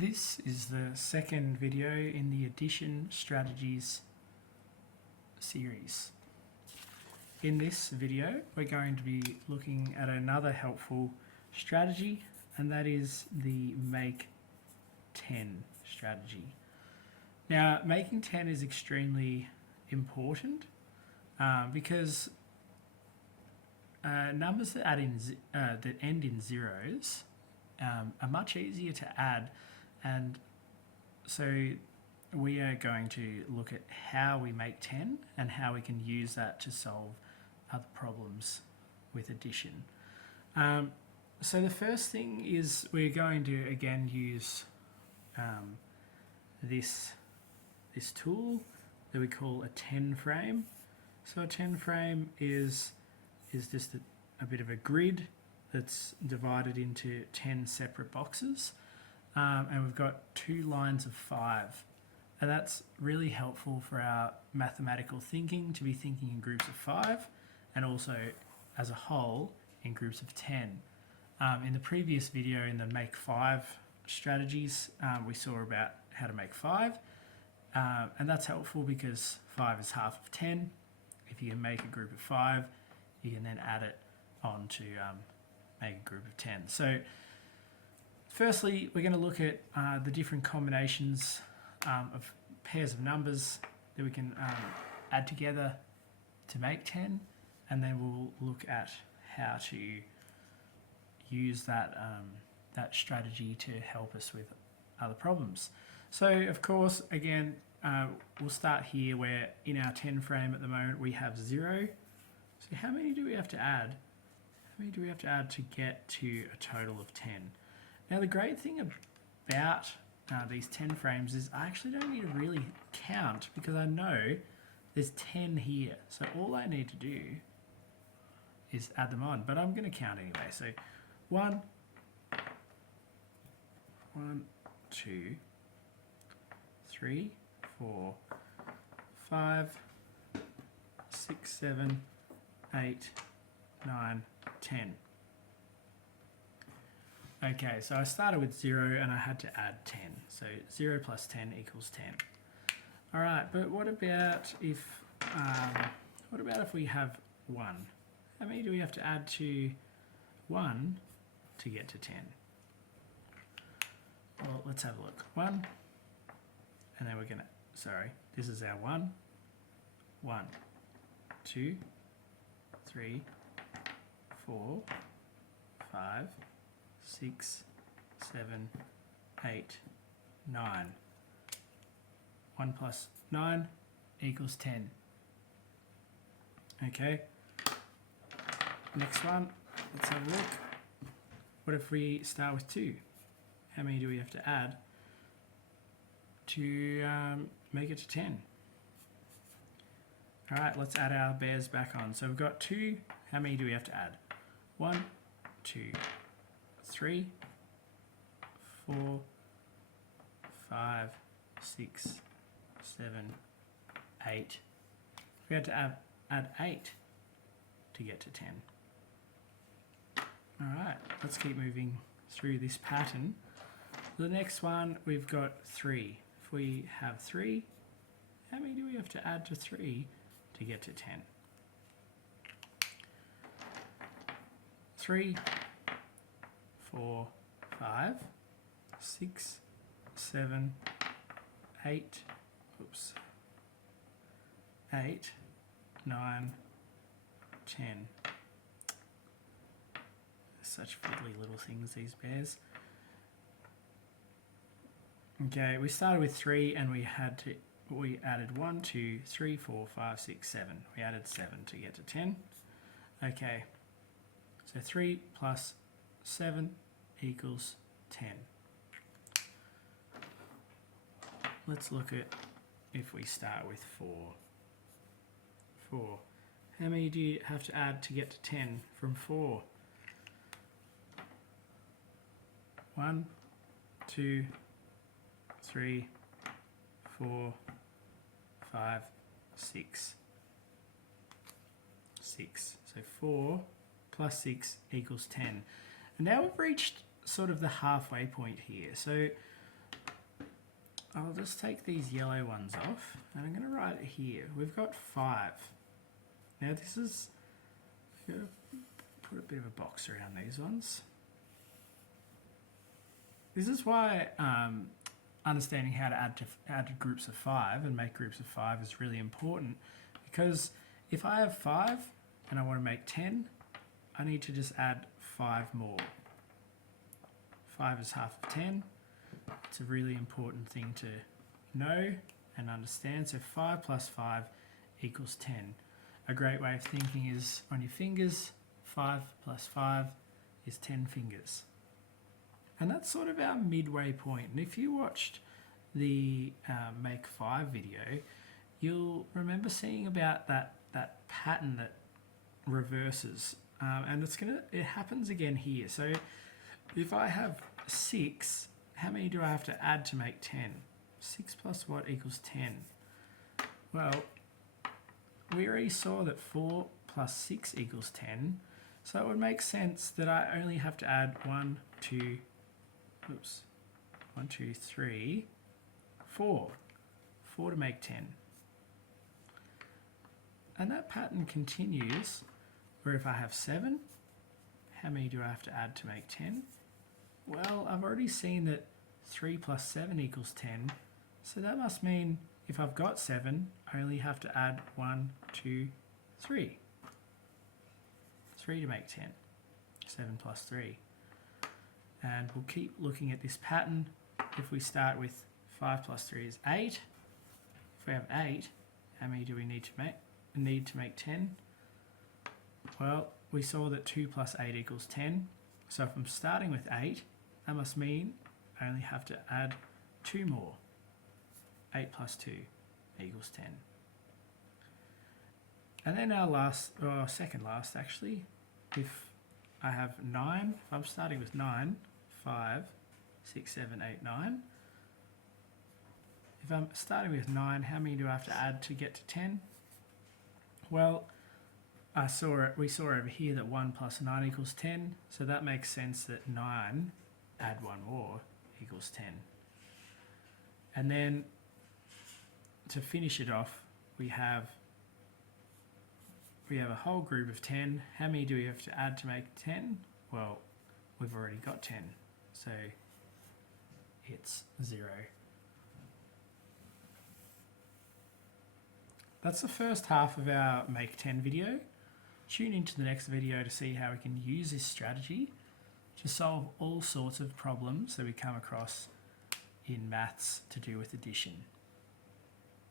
This is the second video in the addition strategies series. In this video, we're going to be looking at another helpful strategy, and that is the make 10 strategy. Now, making 10 is extremely important because numbers that end in zeros are much easier to add, and so we are going to look at how we make 10 and how we can use that to solve other problems with addition. So the first thing is we're going to again use this tool that we call a 10 frame. So a 10 frame is just a bit of a grid that's divided into 10 separate boxes, and we've got 2 lines of 5, and that's really helpful for our mathematical thinking, to be thinking in groups of 5 and also as a whole in groups of 10. In the previous video, in the make 5 strategies, we saw about how to make 5, and that's helpful because 5 is half of 10. If you can make a group of 5, you can then add it on to make a group of 10. So firstly, we're going to look at the different combinations of pairs of numbers that we can add together to make 10, and then we'll look at how to use that strategy to help us with other problems. So of course, again, we'll start here where in our 10 frame at the moment we have 0. So how many do we have to add? How many do we have to add to get to a total of 10? Now the great thing about these 10 frames is I actually don't need to really count because I know there's 10 here. So all I need to do is add them on, but I'm going to count anyway. So 1, 2, 3, 4, 5, 6, 7, 8, 9, 10. Okay, so I started with 0 and I had to add 10. So 0 plus 10 equals 10. All right, but what about if we have 1? How many do we have to add to 1 to get to 10? Well, let's have a look. 1, and then we're gonna, this is our 1. 1, 2, 3, 4, 5, 6, 7, 8, 9. 1 plus 9 equals 10. Okay. Next one, let's have a look. What if we start with 2? How many do we have to add to make it to 10? All right, let's add our bears back on. So we've got 2. How many do we have to add? 1, 2, 3, 4, 5, 6, 7, 8. We had to add 8 to get to 10. All right, let's keep moving through this pattern. The next one, we've got 3. If we have 3, how many do we have to add to 3 to get to 10? 3, 4, 5, 6, 7, 8, 8, 9, 10. Such fiddly little things, these bears. Okay, we started with 3 and we added 1, 2, 3, 4, 5, 6, 7. We added 7 to get to 10. Okay, so 3 plus 7 equals 10. Let's look at if we start with 4. 4. How many do you have to add to get to 10 from 4? 1, 2, 3, 4, 5, 6. 6. So 4 plus 6 equals 10. And now we've reached sort of the halfway point here. So I'll just take these yellow ones off and I'm going to write it here. We've got 5. Now this is, I'm going to put a bit of a box around these ones. This is why understanding how to add to groups of 5 and make groups of 5 is really important, because if I have 5 and I want to make 10, I need to just add 5 more. 5 is half of 10. It's a really important thing to know and understand. So 5 plus 5 equals 10. A great way of thinking is on your fingers, 5 plus 5 is 10 fingers. And that's sort of our midway point. And if you watched the Make 5 video, you'll remember seeing about that pattern that reverses. And it happens again here. So if I have 6, how many do I have to add to make 10? 6 plus what equals 10? Well, we already saw that 4 plus 6 equals 10. So it would make sense that I only have to add 1, 2, 3, 4. 4 to make 10. And that pattern continues, where if I have 7, how many do I have to add to make 10? Well, I've already seen that 3 plus 7 equals 10, so that must mean if I've got 7, I only have to add 1, 2, 3. 3 to make 10. 7 plus 3. And we'll keep looking at this pattern. If we start with 5 plus 3 is 8. If we have 8, how many do we need to make 10? Well, we saw that 2 plus 8 equals 10. So if I'm starting with 8, that must mean I only have to add 2 more. 8 plus 2 equals 10. And then our second last actually, if I have 9, if I'm starting with 9, 5, 6, 7, 8, 9. If I'm starting with 9, how many do I have to add to get to 10? Well, we saw over here that 1 plus 9 equals 10, so that makes sense that 9, add 1 more, equals 10. And then to finish it off, we have a whole group of 10. How many do we have to add to make 10? Well, we've already got 10, so it's 0. That's the first half of our Make 10 video. Tune into the next video to see how we can use this strategy to solve all sorts of problems that we come across in maths to do with addition.